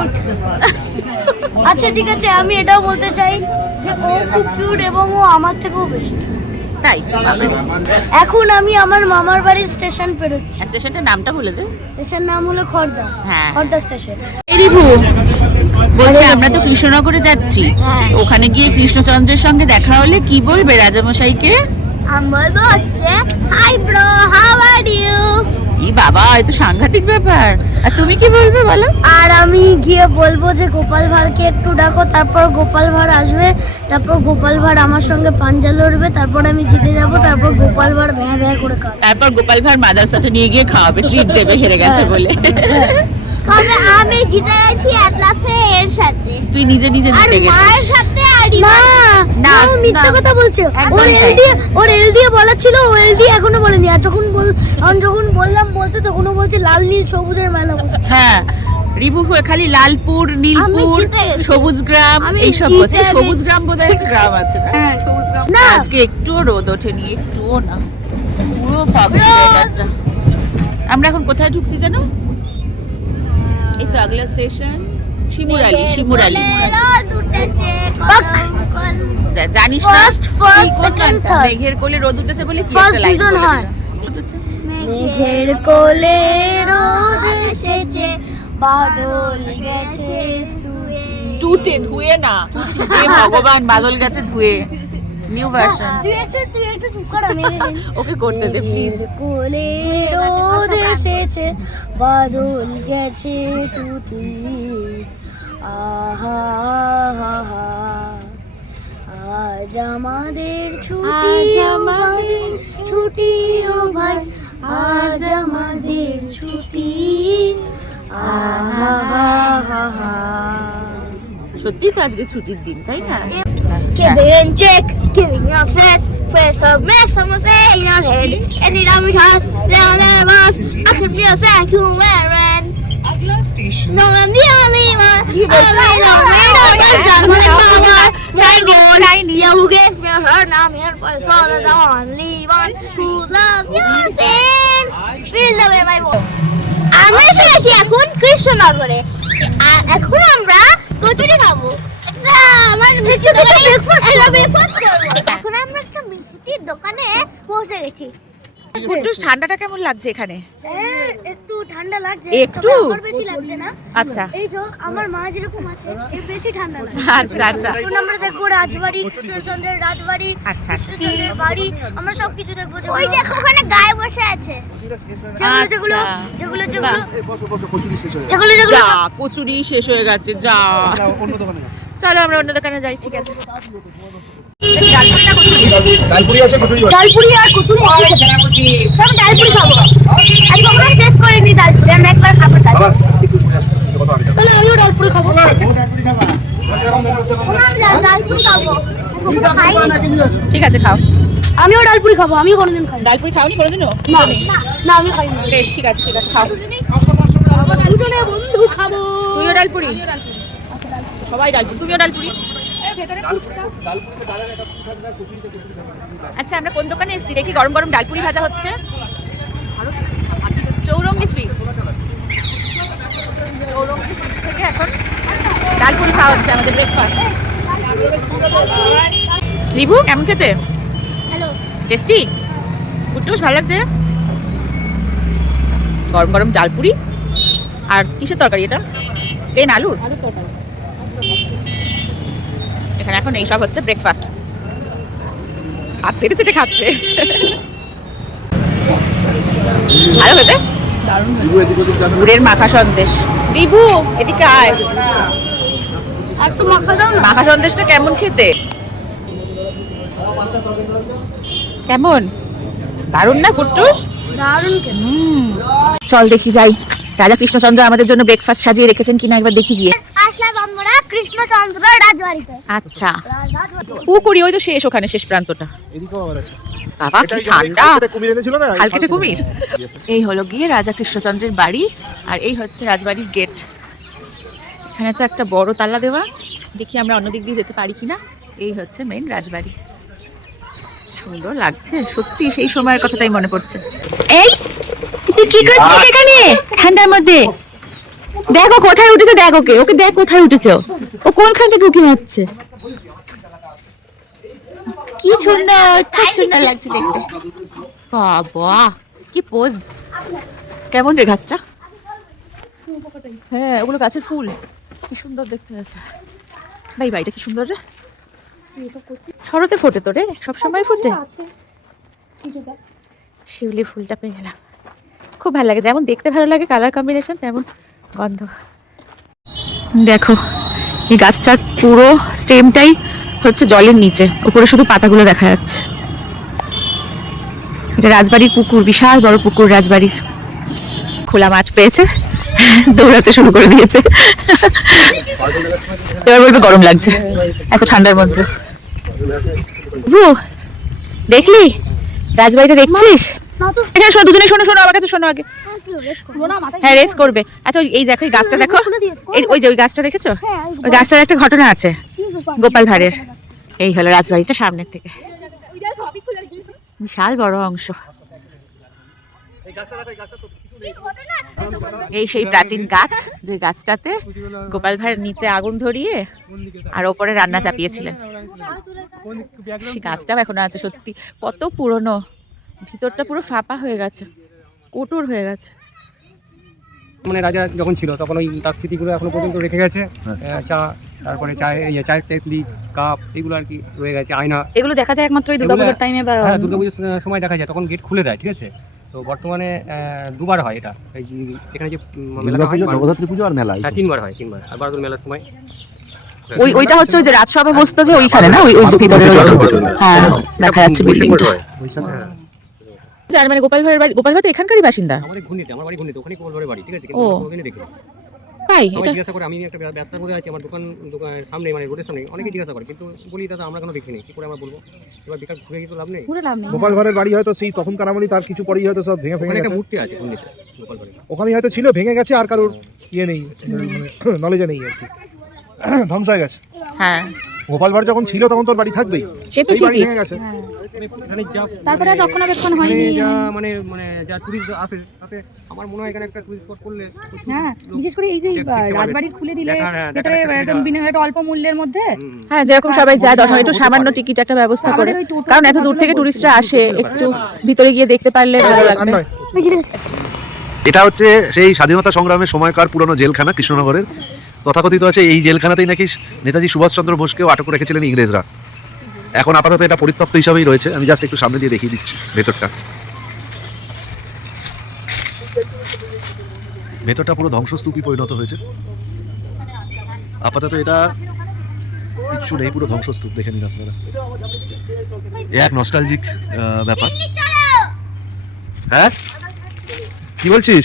Cute. আচ্ছা ঠিক আছে, আমি এটাও বলতে চাই যে ও খুব কিউট এবং ও আমার থেকেও বেশি। তাই এখন আমি আমার মামার বাড়ির স্টেশন পেরোচ্ছি। স্টেশনটার নামটা বলে দে। স্টেশন নাম হলো খড়দা। হ্যাঁ। খড়দা স্টেশন। রিভু বলছি আমরা তো কৃষ্ণনগরে যাচ্ছি, হ্যাঁ। ওখানে গিয়ে কৃষ্ণচন্দ্রের সঙ্গে দেখা হলে কি বলবে রাজামশাইকে? আমি বলবো হচ্ছে hi bro, how are you. ই বাবা, এ তো সাংঘাতিক ব্যাপার। আর তুমি কি বলবে বলো? আর আমি গিয়ে বলবো যে গোপাল ভাঁড়কে একটু ডাকো, তারপর গোপাল ভাঁড় আসবে, তারপর গোপাল ভাঁড় আমার সঙ্গে পাঞ্জা লড়বে, তারপর আমি জিতে যাব, তারপর গোপাল ভাঁড় ভ্যাঁ ভ্যাঁ করে খাবে। তারপর গোপাল ভাঁড় মাদ্রাসাটা নিয়ে গিয়ে খাওয়াবে, ট্রিট দেবে হেরে গেছে বলে। কারণ আমি জিতে গেছি অ্যাটলাসে এর সাথে। তুই নিজে নিজে জিতে গেছিস। মায়ের সাথে আর না, ও মিথ্যা না। কথা বলছে। একদম ওর এল দিয়ে বলা ছিল, ও এল দিয়ে এখনো বলেনি। আর যখন বললাম বলতে, তখন ও বলছে লাল নীল সবুজের মেলা বলছে। হ্যাঁ, রিভু খালি লালপুর, নীলপুর, জিতে গেছি। সবুজ গ্রাম আমি এইসব জিতে বলছে। সবুজ গেছি। গ্রাম বোধহয় একটা গ্রাম আছে না? হ্যাঁ, সবুজ গ্রাম। না। আজকে একটুও রোদ ওঠেনি, একটুও না, পুরো ফগ একটা। আমরা এখন কোথায় ঢুকছি জানো? এই তো আগলা স্টেশন শিমুরালি। জানিস না First, second, third. মেঘের কোলে রোদ উঠেছে বলে কি First একটা লাইন দুজন বলে হয়। দিলাম। উঠেছে। মেঘের কোলে রোদ এসেছে, বাদল গেছে টুটে ধুয়ে না, হে ভগবান, বাদল গেছে ধুয়ে। New version. তুই একটু চুপ কর, আমি ওকে করতে দে প্লিজ। কোলে রোদ এসেছে, বাদল গেছে টুটি, আহা আহা আহা। আজ আমাদের ছুটি, আজ ও আমাদের ভাই, ছুটি ও ভাই, আজ আমাদের ছুটি, আহা আহা আহা। সত্যি তো আজকে ছুটির দিন, তাই না? Giving and check, giving your fast, press of mess on my face in your head, and it all returns, down there was, I could be a thank you, Aaron. अगला station No, I'm the only one. I'm my goal. Yeah, who gets me hurt? Now I'm here for the soul of the only one who loves your sins. Feel the way my voice. আমরা এসেছি এখন কৃষ্ণনগরে। আর এখন আমরা কচুরি খাবো। এটা আমার breakfast করবো। এখন আমরা একটা মিষ্টির দোকানে পৌঁছে গেছি। কুট্টুস, ঠান্ডাটা কেমন লাগছে এখানে? একটু ঠান্ডা লাগছে, একটু? তবে আমার বেশি লাগছে না। আচ্ছা এই যে আমার মা যেরকম আছে, এর বেশি ঠান্ডা লাগে। আচ্ছা আচ্ছা এখন আমরা দেখবো রাজবাড়ি, কৃষ্ণচন্দ্রের রাজবাড়ি, আচ্ছা, আচ্ছা। কৃষ্ণচন্দ্রের বাড়ি, আমরা সবকিছু দেখবো। ওই দেখো ওখানে গায়ে বসে আছে, যেগুলো যেগুলো যেগুলো যেগুলো যেগুলো যা, কচুরি শেষ হয়ে গেছে, যা। চলো আমরা অন্য দোকানে যাই, ঠিক আছে? ডালপুরি আছে, কচুরি আছে। ডালপুরি আর কচুরি একসাথে। আমি ডালপুরি খাবো। আজকে আমরা টেস্ট করিনি ডালপুরি, আমি একবার খাবো বাবা ডালপুরি। একটু সরে আসো, কত আগে যাবে? তাহলে আমিও ডালপুরি খাবো। আমি ডালপুরি খাবো। ঠিক আছে, খাও। আমিও ডালপুরি খাবো, আমিও কোনোদিন খাই ডালপুরি খাওনি কোনোদিনও? না না, আমি খাই না। বেশ, ঠিক আছে, ঠিক আছে, খাও। দুজনে বন্ধু খাবো। তুইও ডালপুরি? সবাই ডালপুরি, তুমিও ডালপুরি? আচ্ছা, আমরা কোন দোকানে এসেছি দেখি? গরম গরম ডালপুরি ভাজা হচ্ছে। চৌরঙ্গি সুইটস। চৌরঙ্গি সুইটস থেকে এখন ডালপুরি খাওয়া হচ্ছে, আমাদের ব্রেকফাস্ট। রিভু, কেমন খেতে? হ্যালো। টেস্টি? কুট্টুস, ভালো লাগছে? গরম গরম ডালপুরি। আর কিসের তরকারি এটা? প্লেন আলুর তরকারি। এখানে এখন এইসব হচ্ছে ব্রেকফাস্ট। আর চেটে চেটে খাচ্ছে। ভালো খেতে? গুড়ের মাখা সন্দেশ। রিভু, এদিকে আয়। আর একটু মাখা দাও না। মাখা সন্দেশটা কেমন খেতে? কেমন? দারুণ না কুট্টুস? দারুণ খেতে। চল দেখি যাই, রাজা কৃষ্ণচন্দ্র আমাদের জন্য ব্রেকফাস্ট সাজিয়ে রেখেছেন কিনা একবার দেখি গিয়ে। আসলাম আমরা কৃষ্ণচন্দ্র রাজবাড়িতে। আচ্ছা, পুকুরি ওই তো শেষ, ওখানে শেষ প্রান্তটা। এদিকেও আবার আছে। বাবা কি ঠান্ডা। কুমির এনেছিল না? হালকেটে কুমির। এই হলো গিয়ে রাজা কৃষ্ণচন্দ্রের বাড়ি, আর এই হচ্ছে রাজবাড়ির গেট। এখানে তো একটা বড় তালা দেওয়া, দেখি আমরা অন্য দিক দিয়ে যেতে পারি কিনা। এই হচ্ছে মেন রাজবাড়ি। সুন্দর লাগছে সত্যি, সেই সময়ের কথাটাই মনে পড়ছে। এই তুই কি করছিস এখানে ঠান্ডার মধ্যে? দেখো কোথায় উঠেছে, দেখ ওকে, ওকে দেখ কোথায় উঠেছে, ও কোনখান থেকে উকি মারছে। কি সুন্দর, খুব সুন্দর লাগছে দেখতে। বাবা কি পোজ, কেমন রে গাছটা? হ্যাঁ ওগুলো গাছের ফুল, কি সুন্দর দেখতে আছে। ভাই ভাইটা কি সুন্দর রে, শরতে ফোটে তো রে, সবসময় ফোটে। শিউলি ফুলটা পেয়ে গেলাম, খুব ভালো লাগে, যেমন দেখতে ভালো লাগে কালার কম্বিনেশন, তেমন গন্ধ। দেখো এই গাছটার পুরো স্টেমটাই হচ্ছে জলের নিচে, উপরে শুধু পাতাগুলো দেখা যাচ্ছে। এটা রাজবাড়ির পুকুর, বিশাল বড় পুকুর রাজবাড়ির। খোলা মাঠ পেয়েছে, দৌড়াতে শুরু করে দিয়েছে। এবার বলবে গরম লাগছে এত ঠান্ডার মধ্যে। দেখলি রাজবাড়িটা দেখছিস? এখানে শোনো, দুজনে শোনো, শোনো আমার কাছে শোনো আগে। হ্যাঁ রেস করবে। আচ্ছা এই দেখো, এই গাছটা দেখো, ওই যে ওই গাছটা দেখেছো, ওই গাছটার একটা ঘটনা আছে গোপাল ভাঁড়ের। এই হলো রাজবাড়িটা সামনের থেকে, বিশাল বড় অংশ। এই সেই প্রাচীন গাছ, যে গাছটাতে গোপাল ভাঁড় নিচে আগুন ধরিয়ে আর ওপরে রান্না চাপিয়েছিলেন। সেই গাছটাও এখনো আছে। সত্যি কত পুরনো, ভিতরটা পুরো ফাঁপা হয়ে গেছে, কোটর হয়ে গেছে। মানে রাজা যখন ছিল তখন ওই তার স্মৃতিগুলো এখনো পর্যন্ত রেখে গেছে। চা, তারপরে চায়ের তেতলি, কাপ, এগুলো আর কি রয়ে গেছে, আয়না। এগুলো দেখা যায় একমাত্র দুর্গাপুজোর টাইমে বা হ্যাঁ দুর্গাপুজোর সময় দেখা যায়, তখন গেট খুলে দেয়, ঠিক আছে। তো বর্তমানে দুবার হয় এটা, এই এখানে যে মেলাটা হয়, জগদ্ধাত্রী পুজো আর মেলা, হ্যাঁ 3বার হয়, 3বার। আর বারোদুল মেলার সময় ওইটা হচ্ছে ওই যে রাজসভা বসতো যে ওইখানে না, ওই যে ভিতরে হ্যাঁ দেখা যাচ্ছে বিল্ডিংটা। আর মানে গোপাল ভাঁড়ের বাড়ি, গোপাল ভাঁড় তো এখানকারই বাসিন্দা। আমাদের ঘুরনিতে, আমার বাড়ি ঘুরনিতে, ওখানে গোপাল ভাঁড়ের বাড়ি, ঠিক আছে। ও ওখানে দেখি তাই, সবাই এটা জিজ্ঞাসা করে, আমি একটা ব্যবসা করে আছি আমার দোকানের সামনে, মানে রোডের সামনে, অনেকে জিজ্ঞাসা করে, কিন্তু বলি দাদা আমরা কোনো দেখিনি, কি করে আমরা বলবো। এবার বেকার ঘুরে গিয়ে তো লাভ নেই। গোপাল ভাঁড়ের বাড়ি হয়তো সেই তখনকার আমলই, তার কিছু পরেই হয়তো সব ভেঙে ওখানে ভেঙে একটা গেছে। মূর্তি আছে ঘুরনিতে গোপাল ভাঁড়ের, ওখানে হয়তো ছিল, ভেঙে গেছে, আর কারোর ইয়ে নেই, মানে নলেজে নেই আর কি, ধ্বংস হয়ে গেছে। হ্যাঁ গোপাল ভাঁড় যখন ছিল তখন তোর বাড়ি থাকবেই, সে তো এই বাড়ি ঠিকই। ভেঙে গেছে। এখানে যা তারপরে আর রক্ষণাবেক্ষণ হয়নি। যা মানে যা টুরিস্ট আসে, তাতে আমার মনে হয় এখানে একটা টুরিস্ট স্পট করলে হ্যাঁ, বিশেষ করে এই যে রাজবাড়ি খুলে দিলে ভেতরে একদম বিনামূল্যে অল্প মূল্যের মধ্যে, হ্যাঁ যেরকম সবাই যায়, একটু সামান্য টিকিট একটা ব্যবস্থা করে, কারণ এত দূর থেকে টুরিস্টরা আসে, একটু ভিতরে গিয়ে দেখতে পারলে ভালো লাগবে। এটা হচ্ছে সেই স্বাধীনতা সংগ্রামের সময়কার পুরনো জেলখানা কৃষ্ণনগরের। তথাকথিত আছে এই জেলখানাতেই নাকি নেতাজি সুভাষচন্দ্র বোসকেও আটক করে রেখেছিলেন ইংরেজরা। এখন আপাতত এটা পরিত্যক্ত হিসাবেই রয়েছে। আমি জাস্ট একটু সামনে দিয়ে দেখিয়ে দিচ্ছি ভেতরটা। ভেতরটা পুরো ধ্বংসস্তূপে পরিণত হয়েছে। আপাতত এটা কিচ্ছু নেই, পুরো ধ্বংসস্তূপ। দেখে নিন আপনারা, এক নস্টালজিক ব্যাপার। হ্যাঁ কি বলছিস?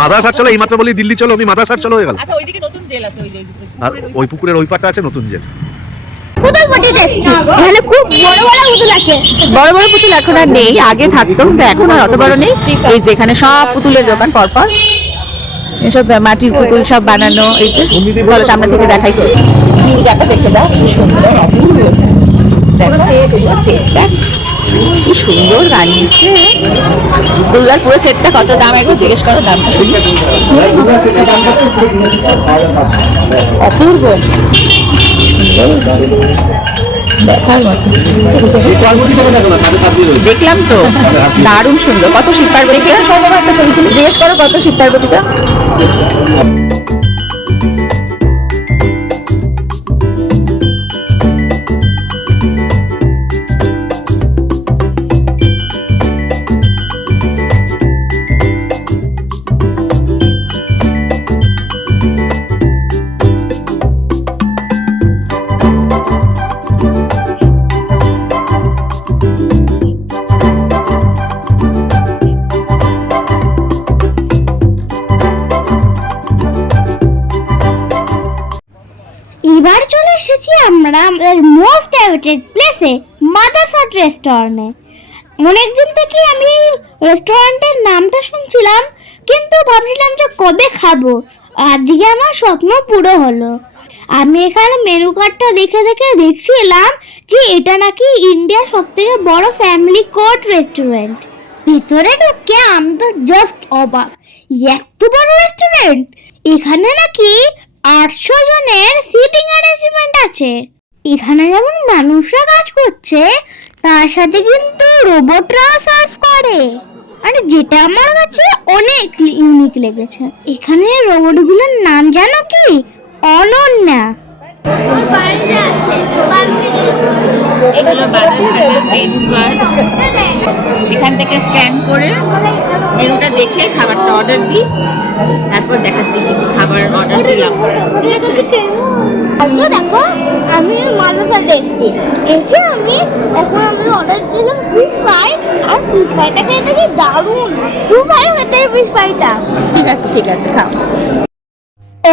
মাদারসাট চলো, এইমাত্র বলি দিল্লি চলো, আমি মাদারসাট চলো হয়ে গেল। আচ্ছা ওইদিকে নতুন জেল আছে, ওই যে আর ওই পুকুরের ওই পাটটা আছে নতুন জেল। পুতুল পটি দেখছি, এখানে খুব বড় বড় পুতুল আছে। বড় বড় পুতুল এখন আর নেই, আগে থাকতো কিন্তু এখন আর অত বড় নেই। এই যে এখানে সব পুতুলের দোকান পরপর, এসব মাটির পুতুল সব বানানো। এই যে চলো সামনে থেকে দেখাই, জায়গাটা দেখে দাও, কি সুন্দর অপূর্ব। দেখো সেটটা কি সুন্দর বানিয়েছে। দুর্গার পুরো সেটটা কত দাম একবার জিজ্ঞেস করো, দামটা শুনি। অপূর্ব দেখার মতো, দেখলাম তো দারুণ সুন্দর। কত শিব পার্বতী, একটা ছবি তুলে জিজ্ঞেস করো কত শিব পার্বতীটা। এবার চলে এসেছি আমরা আমাদের মোস্ট ফেভারিট প্লেসে, মাদারসাট রেস্টুরেন্টে। অনেকদিন থেকে আমি রেস্টুরেন্টের নামটা শুনছিলাম, কিন্তু ভাবছিলাম যে কবে খাবো। আজকে আমার স্বপ্ন পুরো হলো। আমি এখানে মেনু কার্ডটা দেখে দেখছিলাম যে এটা নাকি ইন্ডিয়ার সবথেকে বড় ফ্যামিলি কোর্ট রেস্টুরেন্ট। ভিতরে ঢুকে আমি তো জাস্ট অবাক, এত বড় রেস্টুরেন্ট, এখানে নাকি 800 জনের সিটিং অ্যারেঞ্জমেন্ট আছে। এখানে যেমন মানুষরা কাজ করছে, তার সাথে কিন্তু রোবটরাও সার্ভ করে। আর যেটা আমার কাছে অনেক ইউনিক লেগেছে, এখানে রোবটগুলোর নাম জানো কি? অনন্যা। এখান থেকে স্ক্যান করে মেনুটা দেখে খাবারটা অর্ডার দিই, তারপর দেখাচ্ছি কি কি খাবার অর্ডার দিলাম। আজকে দেখো আমি মানুষের দেখছি এসে আমি অর্ডার দিলাম ফিশ ফ্রাই, আর ফিশ ফ্রাইটা খেতে কি দারুণ, খুব ভালো খেতে ফিশ ফ্রাইটা। ঠিক আছে খাও।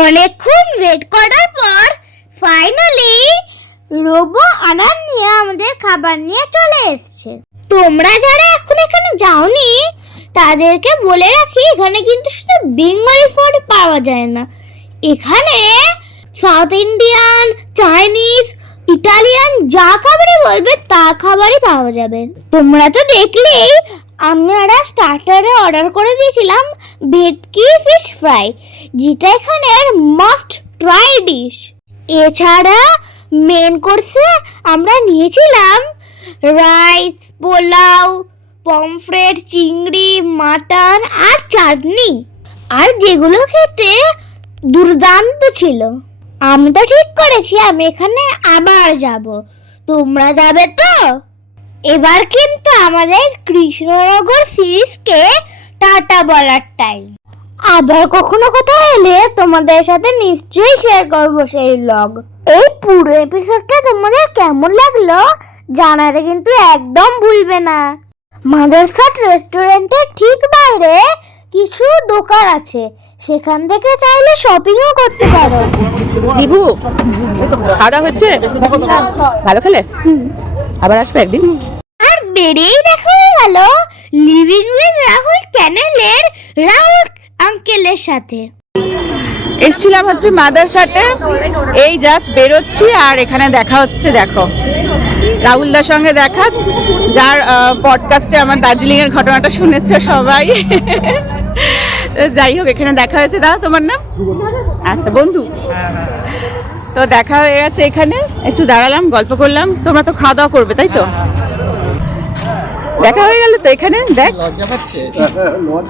অনেকক্ষণ ওয়েট করার পর ফাইনালি রোবো অনন্যা আমাদের খাবার নিয়ে চলে এসেছে। তোমরা যারা এখন এখানে যাওনি তাদেরকে বলে রাখি, এখানে কিন্তু শুধু বেঙ্গলি ফুড পাওয়া যায় না, এখানে সাউথ ইন্ডিয়ান, চাইনিজ, ইটালিয়ান যা খাবারই বলবে তা খাবারই পাওয়া যাবে। তোমরা তো দেখলেই আমরা স্টার্টারে অর্ডার করে দিয়েছিলাম ভেটকি ফিশ ফ্রাই, যেটা এখানের মাস্ট ট্রাই ডিশ। এছাড়া মেন কোর্সে আমরা নিয়েছিলাম রাইস, পোলাও, পমফ্রেট, চিংড়ি, মাটন আর চাটনি, আর যেগুলো খেতে দুর্দান্ত ছিল। আমি তো ঠিক করেছি আমি এখানে আবার যাব, তোমরা যাবে তো? এবার কিন্তু আমাদের কৃষ্ণনগর সিরিজকে টাটা বলার টাইম। আবার কখনো কোথাও এলে তোমাদের সাথে নিশ্চয়ই শেয়ার করব সেই ব্লগ। এই পুরো এপিসোডটা তোমাদের কেমন লাগলো জানাতে কিন্তু একদম ভুলবে না। মাদারসাট রেস্টুরেন্টের ঠিক বাইরে কিছু দোকান আছে, সেখান থেকে চাইলে শপিংও করতে পারো। দিবু, খাওয়া দাওয়া হচ্ছে? ভালো খেলে? আবার আসবে একদিন। আর বেরিয়েই দেখা হয়ে গেল লিভিং উইথ রাহুল চ্যানেলের রাহুল আঙ্কেলের সাথে। এসছিলাম হচ্ছে মাদারসাটে, এই জাস্ট বেরোচ্ছি আর এখানে দেখা হচ্ছে। দেখো রাহুলদার সঙ্গে দেখা, যার পডকাস্টে আমার দার্জিলিংয়ের ঘটনাটা শুনেছে সবাই। যাই হোক, এখানে দেখা হয়েছে। দাদা তোমার নাম? আচ্ছা, বন্ধু। তো দেখা হয়ে গেছে, এখানে একটু দাঁড়ালাম, গল্প করলাম। তোমরা তো খাওয়া দাওয়া করবে তাই তো? দেখা হয়ে গেল তো এখানে। দেখ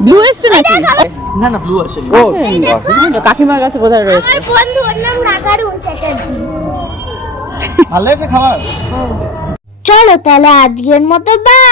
ব্লু এসছে নাকি? না না ব্লু আসেনি। কাকিমার কাছে বোধহয় রয়েছে। আমার বন্ধুর নাম নাগারুল চ্যাটার্জি। ভালো লাগছে খাবার? চলো তাহলে আজকের মতো বাই।